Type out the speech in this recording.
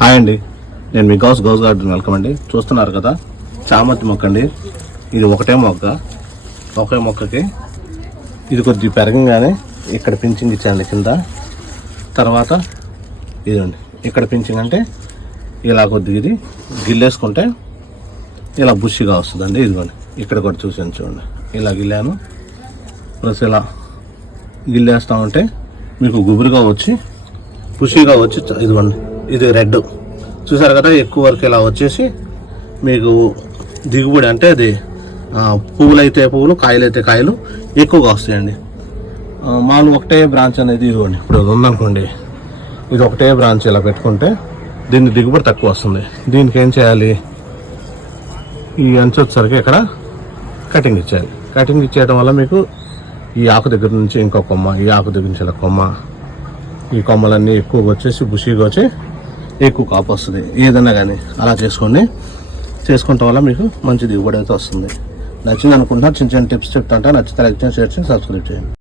Hi అండి, నేను మీ Ghouse garden welcome అండి. చూస్తున్నారు కదా చామంతి మొక్క అండి. ఇది ఒకే మొక్కకి ఇది కొద్దిగా పెరగంగానే ఇక్కడ పించింగ్ ఇచ్చాండి కింద. తర్వాత ఇదండి ఇక్కడ పించింగ్ అంటే ఇలా కొద్దిగా ఇది గిల్లేసుకుంటే ఇలా బుషిగా వస్తుందండి. ఇదిగోండి ఇక్కడ కూడా చూసాను చూడండి, ఇలా గిల్లాను ప్లస్ ఇలా గిల్లేస్తూ ఉంటే మీకు గుబురుగా వచ్చి బుషిగా వచ్చి ఇదిగోండి ఇది రెడ్ చూసారు కదా, ఎక్కువ వరకు ఇలా వచ్చేసి మీకు దిగుబడి అంటే అది పువ్వులు అయితే పువ్వులు, కాయలు అయితే కాయలు ఎక్కువగా వస్తాయండి. మామూలు ఒకటే బ్రాంచ్ అనేది ఇదిగోండి ఇప్పుడు ఉందనుకోండి, ఇది ఒకటే బ్రాంచ్ ఇలా పెట్టుకుంటే దీన్ని దిగుబడి తక్కువ వస్తుంది. దీనికి ఏం చేయాలి, ఈ అంచు వచ్చేసరికి ఇక్కడ కటింగ్ ఇచ్చేయాలి. కటింగ్ ఇచ్చేయడం వల్ల మీకు ఈ ఆకు దగ్గర నుంచి ఇంకో కొమ్మ, ఈ ఆకు దగ్గర నుంచి ఇలా కొమ్మ, ఈ కొమ్మలన్నీ ఎక్కువగా వచ్చేసి బుషిగా వచ్చి ఎక్కువ కాపు వస్తుంది. ఏదైనా కానీ అలా చేసుకోవటం వల్ల మీకు మంచి దిగుబడి అయితే వస్తుంది. నచ్చింది అనుకుంటున్నా, చిన్న చిన్న టిప్స్ చెప్తా. నచ్చితే లైక్ చేయండి, షేర్ చేయండి, సబ్స్క్రైబ్ చేయండి.